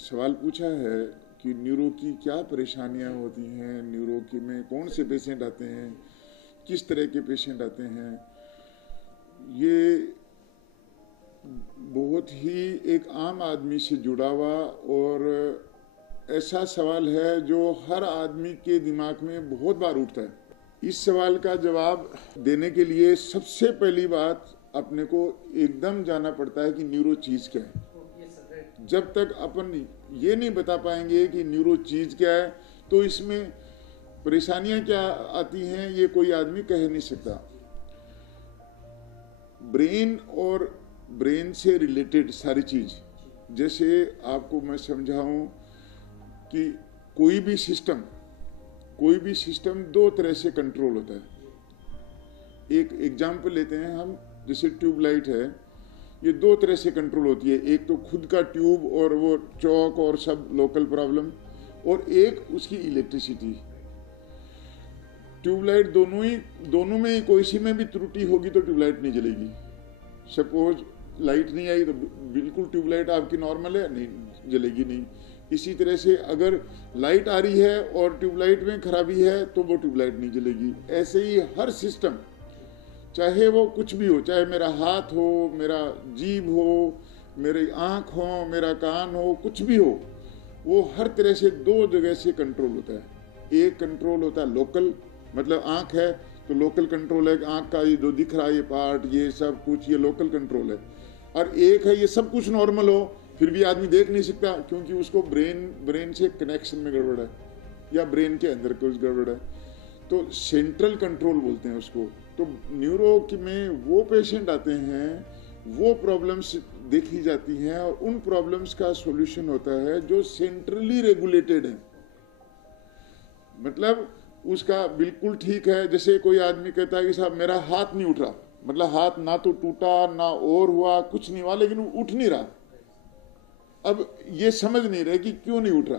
सवाल पूछा है कि न्यूरो की क्या परेशानियां होती हैं, न्यूरो की में कौन से पेशेंट आते हैं, किस तरह के पेशेंट आते हैं। ये बहुत ही एक आम आदमी से जुड़ा हुआ और ऐसा सवाल है जो हर आदमी के दिमाग में बहुत बार उठता है। इस सवाल का जवाब देने के लिए सबसे पहली बात अपने को एकदम जाना पड़ता है कि न्यूरो चीज क्या है। जब तक अपन ये नहीं बता पाएंगे कि न्यूरो चीज क्या है तो इसमें परेशानियां क्या आती हैं ये कोई आदमी कह नहीं सकता। ब्रेन और ब्रेन से रिलेटेड सारी चीज, जैसे आपको मैं समझाऊं कि कोई भी सिस्टम दो तरह से कंट्रोल होता है। एक एग्जाम्पल लेते हैं हम, जैसे ट्यूबलाइट है, ये दो तरह से कंट्रोल होती है। एक तो खुद का ट्यूब और वो चौक और सब लोकल प्रॉब्लम, और एक उसकी इलेक्ट्रिसिटी। ट्यूबलाइट दोनों में कोई सी में भी त्रुटि होगी तो ट्यूबलाइट नहीं जलेगी। सपोज लाइट नहीं आई तो बिल्कुल ट्यूबलाइट आपकी नॉर्मल है, नहीं जलेगी नहीं। इसी तरह से अगर लाइट आ रही है और ट्यूबलाइट में खराबी है तो वो ट्यूबलाइट नहीं जलेगी। ऐसे ही हर सिस्टम, चाहे वो कुछ भी हो, चाहे मेरा हाथ हो, मेरा जीभ हो, मेरी आंख हो, मेरा कान हो, कुछ भी हो, वो हर तरह से दो जगह से कंट्रोल होता है। एक कंट्रोल होता है लोकल, मतलब आंख है तो लोकल कंट्रोल है, आंख का ये जो दिख रहा है ये पार्ट, ये सब कुछ, ये लोकल कंट्रोल है। और एक है ये सब कुछ नॉर्मल हो फिर भी आदमी देख नहीं सकता क्योंकि उसको ब्रेन से कनेक्शन में गड़बड़ है या ब्रेन के अंदर कुछ गड़बड़ है, तो सेंट्रल कंट्रोल बोलते हैं उसको। तो न्यूरो में वो पेशेंट आते हैं, वो प्रॉब्लम्स देखी जाती हैं और उन प्रॉब्लम्स का सॉल्यूशन होता है जो सेंट्रली रेगुलेटेड है। मतलब उसका बिल्कुल ठीक है। जैसे कोई आदमी कहता है कि साहब मेरा हाथ नहीं उठ रहा, मतलब हाथ ना तो टूटा ना और हुआ, कुछ नहीं हुआ, लेकिन उठ नहीं रहा। अब ये समझ नहीं रहे कि क्यों नहीं उठ रहा,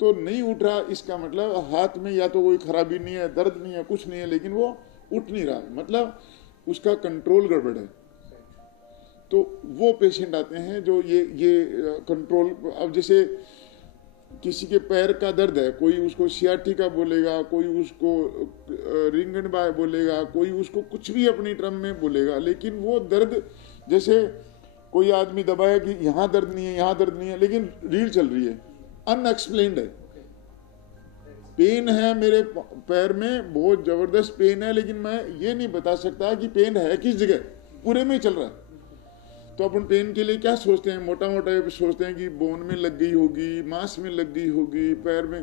तो नहीं उठ रहा इसका मतलब हाथ में या तो कोई खराबी नहीं है, दर्द नहीं है, कुछ नहीं है, लेकिन वो उठ नहीं रहा, मतलब उसका कंट्रोल गड़बड़ है। तो वो पेशेंट आते हैं जो ये कंट्रोल। अब जैसे किसी के पैर का दर्द है, कोई उसको सियाटिका बोलेगा, कोई उसको रिंगनबाय बोलेगा, कोई उसको कुछ भी अपनी टर्म में बोलेगा, लेकिन वो दर्द, जैसे कोई आदमी दबाया कि यहाँ दर्द नहीं है, यहाँ दर्द नहीं है, लेकिन रीढ़ चल रही है, अनएक्सप्लेन्ड है। पेन है मेरे पैर में, बहुत जबरदस्त पेन है, लेकिन मैं ये नहीं बता सकता कि पेन है किस जगह, पूरे में ही चल रहा है। तो अपन पेन के लिए क्या सोचते हैं, मोटा मोटा सोचते हैं कि बोन में लग गई होगी, मांस में लग गई होगी, पैर में।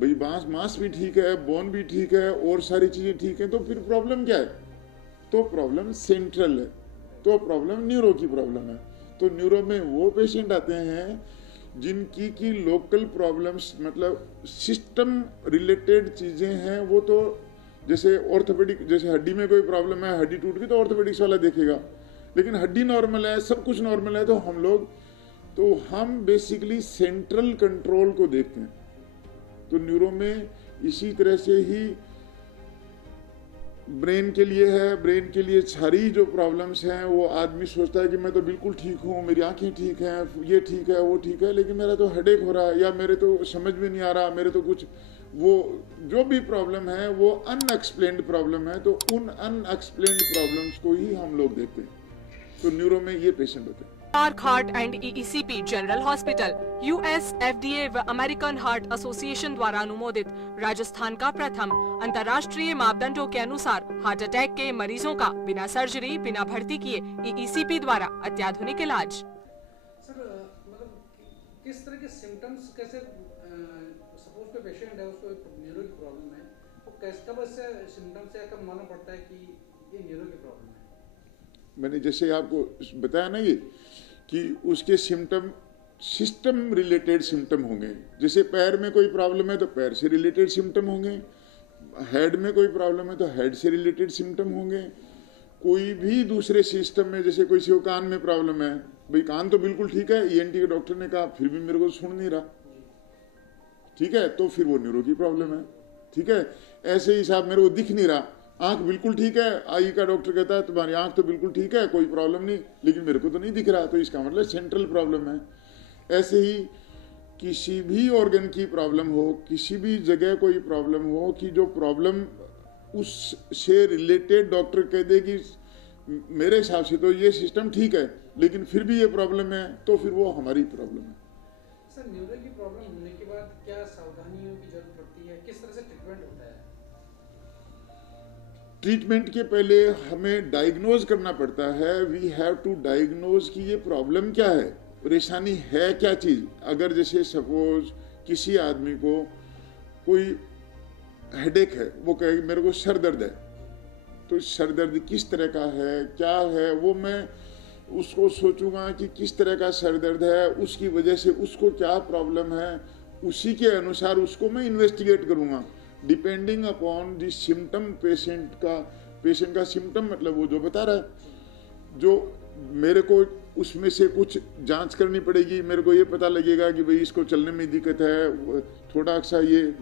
भाई मांस भी ठीक है, बोन भी ठीक है और सारी चीजें ठीक है, तो फिर प्रॉब्लम क्या है? तो प्रॉब्लम सेंट्रल है, तो प्रॉब्लम न्यूरो की प्रॉब्लम है। तो न्यूरो में वो पेशेंट आते हैं जिनकी की लोकल प्रॉब्लम्स, मतलब सिस्टम रिलेटेड चीजें हैं। वो तो जैसे ऑर्थोपेडिक, जैसे हड्डी में कोई प्रॉब्लम है, हड्डी टूट गई तो ऑर्थोपेडिक्स वाला देखेगा, लेकिन हड्डी नॉर्मल है, सब कुछ नॉर्मल है, तो हम बेसिकली सेंट्रल कंट्रोल को देखते हैं। तो न्यूरो में इसी तरह से ही ब्रेन के लिए है। ब्रेन के लिए सारी जो प्रॉब्लम्स हैं वो आदमी सोचता है कि मैं तो बिल्कुल ठीक हूँ, मेरी आंखें ठीक हैं, ये ठीक है, वो ठीक है, लेकिन मेरा तो हेडेक हो रहा है, या मेरे तो समझ में नहीं आ रहा, मेरे तो कुछ, वो जो भी प्रॉब्लम है वो अनएक्सप्लेन्ड प्रॉब्लम है। तो उन अनएक्सप्लेन्ड प्रॉब्लम्स को ही हम लोग देखते हैं। तो न्यूरो में ये पेशेंट होते हैं। Stark Heart and EECP general hospital US FDA व अमेरिकन हार्ट एसोसिएशन द्वारा अनुमोदित राजस्थान का प्रथम अंतर्राष्ट्रीय मापदंडों के अनुसार हार्ट अटैक के मरीजों का बिना सर्जरी, बिना भर्ती किए EECP द्वारा अत्याधुनिक इलाज। सर मतलब किस तरह के सिम्टम्स, कैसे सपोज कोई पेशेंट है, उसको न्यूरो की प्रॉब्लम है, तो कैसे कब इससे सिम्टम्स से कब मालूम पड़ता है कि ये न्यूरो की प्रॉब्लम है? मैंने जैसे आपको बताया ना ये कि उसके सिम्टम सिस्टम रिलेटेड सिम्टम होंगे। जैसे पैर में कोई प्रॉब्लम है तो पैर से रिलेटेड सिम्टम होंगे, हेड में कोई प्रॉब्लम है तो हेड से रिलेटेड सिम्टम होंगे। कोई भी दूसरे सिस्टम में, जैसे कोई से कान में प्रॉब्लम है, भाई कान तो बिल्कुल ठीक है, ENT के डॉक्टर ने कहा, फिर भी मेरे को सुन नहीं रहा, ठीक है, तो फिर वो न्यूरो की प्रॉब्लम है। ठीक है, ऐसे ही साहब मेरे को दिख नहीं रहा, आंख बिल्कुल ठीक है, आई का डॉक्टर कहता है तुम्हारी आंख तो बिल्कुल ठीक है, कोई प्रॉब्लम नहीं, लेकिन मेरे को तो नहीं दिख रहा, तो इसका मतलब सेंट्रल प्रॉब्लम है। ऐसे ही किसी भी ऑर्गन की प्रॉब्लम हो, किसी भी जगह कोई प्रॉब्लम हो, कि जो प्रॉब्लम उससे रिलेटेड डॉक्टर कह दे कि मेरे हिसाब से तो ये सिस्टम ठीक है लेकिन फिर भी ये प्रॉब्लम है, तो फिर वो हमारी प्रॉब्लम है। सर, न्यूरो की प्रॉब्लम होने के बाद क्या सावधानियों की जरूरत पड़ती है, किस तरह से ट्रीटमेंट होता है? ट्रीटमेंट के पहले हमें डायग्नोज करना पड़ता है। वी हैव टू डायग्नोज कि ये प्रॉब्लम क्या है, परेशानी है क्या चीज। अगर जैसे सपोज किसी आदमी को कोई हेडेक है, वो कहे मेरे को सर दर्द है, तो सर दर्द किस तरह का है, क्या है, वो मैं उसको सोचूंगा कि किस तरह का सर दर्द है, उसकी वजह से उसको क्या प्रॉब्लम है, उसी के अनुसार उसको मैं इन्वेस्टिगेट करूंगा depending upon the symptom. Patient का सिम्टम मतलब वो जो बता रहा है, जो मेरे को उसमें से कुछ जांच करनी पड़ेगी। मेरे को ये पता लगेगा कि भाई इसको चलने में दिक्कत है, थोड़ा सा ये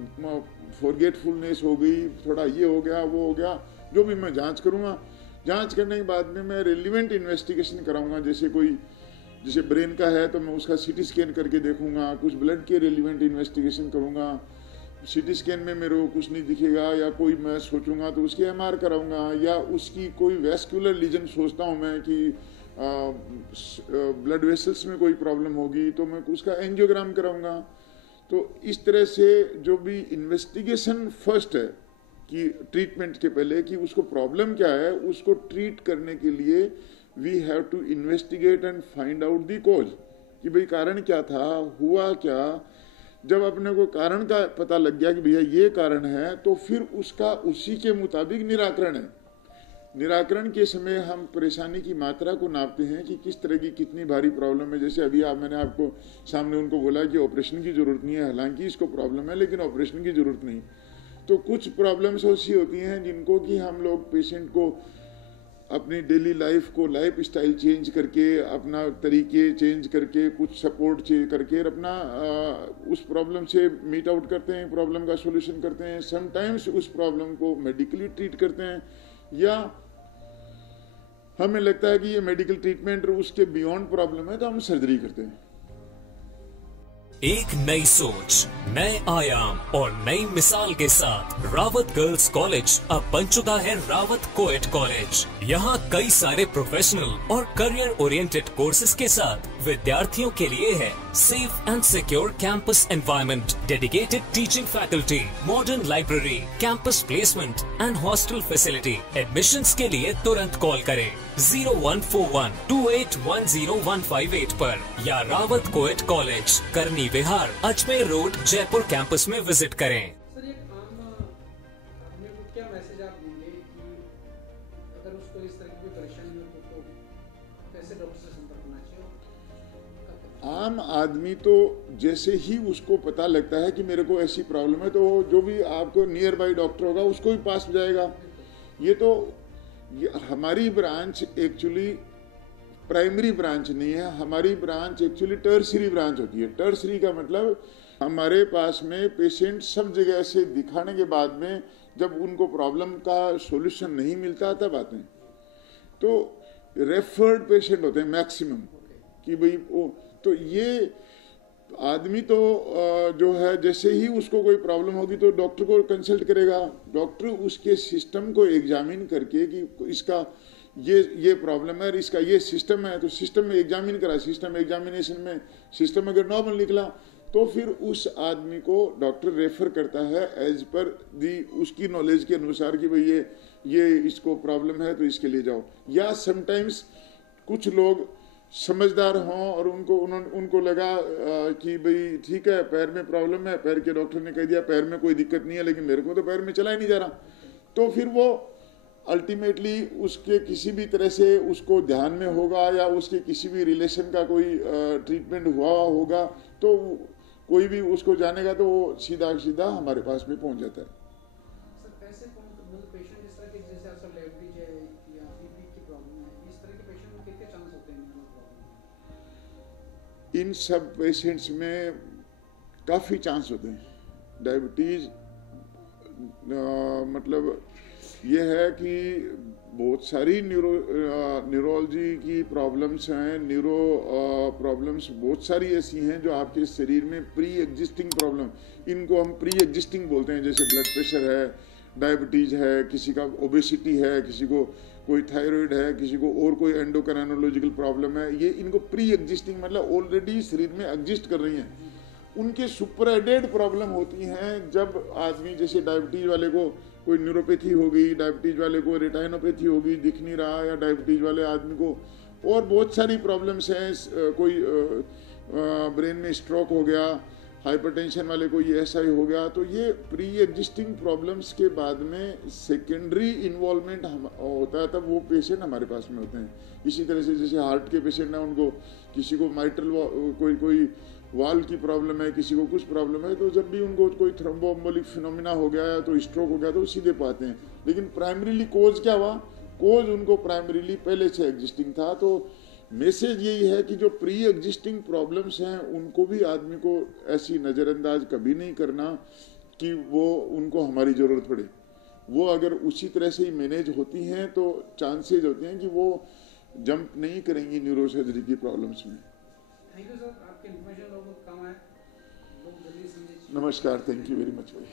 फॉरगेटफुलनेस हो गई, थोड़ा ये हो गया, वो हो गया, जो भी मैं जांच करूंगा। जांच करने के बाद में मैं रेलिवेंट इन्वेस्टिगेशन कराऊंगा। जैसे ब्रेन का है तो मैं उसका सीटी स्कैन करके देखूंगा, कुछ ब्लड के रेलिवेंट इन्वेस्टिगेशन करूंगा। सीटी स्कैन में मेरे को कुछ नहीं दिखेगा या कोई मैं सोचूंगा तो उसकी एमआर कराऊंगा, या उसकी कोई वैस्कुलर लीजन सोचता हूं मैं कि ब्लड वेसल्स में कोई प्रॉब्लम होगी तो मैं उसका एंजियोग्राम कराऊंगा। तो इस तरह से जो भी इन्वेस्टिगेशन फर्स्ट है कि ट्रीटमेंट के पहले कि उसको प्रॉब्लम क्या है, उसको ट्रीट करने के लिए we have to investigate and find out the cause कि भाई कारण क्या था, हुआ क्या। जब अपने को कारण का पता लग गया कि भैया ये कारण है, तो फिर उसका उसी के मुताबिक निराकरण है। निराकरण के समय हम परेशानी की मात्रा को नापते हैं कि किस तरह की कितनी भारी प्रॉब्लम है। जैसे अभी मैंने आपको सामने उनको बोला कि ऑपरेशन की जरूरत नहीं है, हालांकि इसको प्रॉब्लम है लेकिन ऑपरेशन की जरूरत नहीं। तो कुछ प्रॉब्लम्स ऐसी होती हैं जिनको कि हम लोग पेशेंट को अपनी डेली लाइफ को लाइफ स्टाइल चेंज करके, अपना तरीके चेंज करके, कुछ सपोर्ट चेंज करके अपना उस प्रॉब्लम से मीट आउट करते हैं, प्रॉब्लम का सोल्यूशन करते हैं। समटाइम्स उस प्रॉब्लम को मेडिकली ट्रीट करते हैं, या हमें लगता है कि ये मेडिकल ट्रीटमेंट उसके बियॉन्ड प्रॉब्लम है तो हम सर्जरी करते हैं। एक नई सोच, नए आयाम और नई मिसाल के साथ रावत गर्ल्स कॉलेज अब बन चुका है रावत कोएट कॉलेज। यहाँ कई सारे प्रोफेशनल और करियर ओरिएंटेड कोर्सेज के साथ विद्यार्थियों के लिए है safe and secure campus environment, dedicated teaching faculty, modern library, campus placement and hostel facility. Admissions के लिए तुरंत कॉल करें 0141281015 पर या रावत कोएट कॉलेज, करनी विहार, अजमेर रोड, जयपुर कैंपस में विजिट करें। सर, एक आम आदमी को क्या मैसेज आप देंगे कि अगर उसको इस तरह की कोई परेशानी हो तो कैसे डॉक्टर से संपर्क करना चाहिए? आम आदमी तो जैसे ही उसको पता लगता है कि मेरे को ऐसी प्रॉब्लम है, तो जो भी आपको नियर बाई डॉक्टर होगा उसको भी पास हो जाएगा। ये हमारी ब्रांच एक्चुअली प्राइमरी ब्रांच नहीं है, हमारी ब्रांच एक्चुअली टर्सरी ब्रांच होती है। टर्सरी का मतलब हमारे पास में पेशेंट सब जगह से दिखाने के बाद में जब उनको प्रॉब्लम का सॉल्यूशन नहीं मिलता तब आते हैं। तो रेफर्ड पेशेंट होते हैं मैक्सिमम कि भाई तो ये आदमी तो जो है जैसे ही उसको कोई प्रॉब्लम होगी तो डॉक्टर को कंसल्ट करेगा। डॉक्टर उसके सिस्टम को एग्जामिन करके कि इसका ये प्रॉब्लम है, इसका ये सिस्टम है, तो सिस्टम में एग्जामिन करा। सिस्टम एग्जामिनेशन में सिस्टम अगर नॉर्मल निकला तो फिर उस आदमी को डॉक्टर रेफर करता है एज पर उसकी नॉलेज के अनुसार कि भाई ये इसको प्रॉब्लम है तो इसके लिए जाओ। या समटाइम्स कुछ लोग समझदार हों और उनको लगा कि भाई ठीक है पैर में प्रॉब्लम है, पैर के डॉक्टर ने कह दिया पैर में कोई दिक्कत नहीं है लेकिन मेरे को तो पैर में चला ही नहीं जा रहा, तो फिर वो अल्टीमेटली उसके किसी भी तरह से उसको ध्यान में होगा या उसके किसी भी रिलेशन का कोई ट्रीटमेंट हुआ होगा तो कोई भी उसको जानेगा तो वो सीधा हमारे पास में पहुंच जाता है। इन सब पेशेंट्स में काफ़ी चांस होते हैं। डायबिटीज़ मतलब ये है कि बहुत सारी न्यूरोलॉजी की प्रॉब्लम्स हैं, प्रॉब्लम्स बहुत सारी ऐसी हैं जो आपके शरीर में प्री एग्जिस्टिंग प्रॉब्लम, इनको हम प्री एग्जिस्टिंग बोलते हैं। जैसे ब्लड प्रेशर है, डायबिटीज है, किसी का ओबेसिटी है, किसी को कोई थायराइड है, किसी को और कोई एंडोक्राइनोलॉजिकल प्रॉब्लम है, ये इनको प्री एग्जिस्टिंग मतलब ऑलरेडी शरीर में एग्जिस्ट कर रही हैं। उनके सुपर एडेड प्रॉब्लम होती हैं जब आदमी, जैसे डायबिटीज वाले को कोई न्यूरोपैथी होगी, डायबिटीज वाले को रेटाइनोपैथी होगी, दिख नहीं रहा, या डायबिटीज वाले आदमी को और बहुत सारी प्रॉब्लम्स हैं, कोई ब्रेन में स्ट्रोक हो गया, हाइपरटेंशन वाले को ये ऐसा ही हो गया। तो ये प्री एग्जिस्टिंग प्रॉब्लम्स के बाद में सेकेंडरी इन्वॉल्वमेंट होता है, तब वो पेशेंट हमारे पास में होते हैं। इसी तरह से जैसे हार्ट के पेशेंट हैं, उनको किसी को माइट्रल कोई वाल की प्रॉब्लम है, किसी को कुछ प्रॉब्लम है, तो जब भी उनको कोई थ्रोम्बोएम्बोलिक फिनोमिना हो गया या तो स्ट्रोक हो गया तो सीधे पाते हैं। लेकिन प्राइमरीली कोज क्या हुआ, कोज उनको प्राइमरीली पहले से एग्जिस्टिंग था। तो मैसेज यही है कि जो प्री एग्जिस्टिंग प्रॉब्लम्स हैं उनको भी आदमी को ऐसी नज़रअंदाज कभी नहीं करना कि वो उनको हमारी ज़रूरत पड़े। वो अगर उसी तरह से ही मैनेज होती हैं तो चांसेज होते हैं कि वो जंप नहीं करेंगी न्यूरोसर्जरी की प्रॉब्लम्स में। थैंक यू सर, आपकी इन्फॉर्मेशन लोगों को काम आए, लोग जल्दी समझे। नमस्कार, थैंक यू वेरी मच भाई।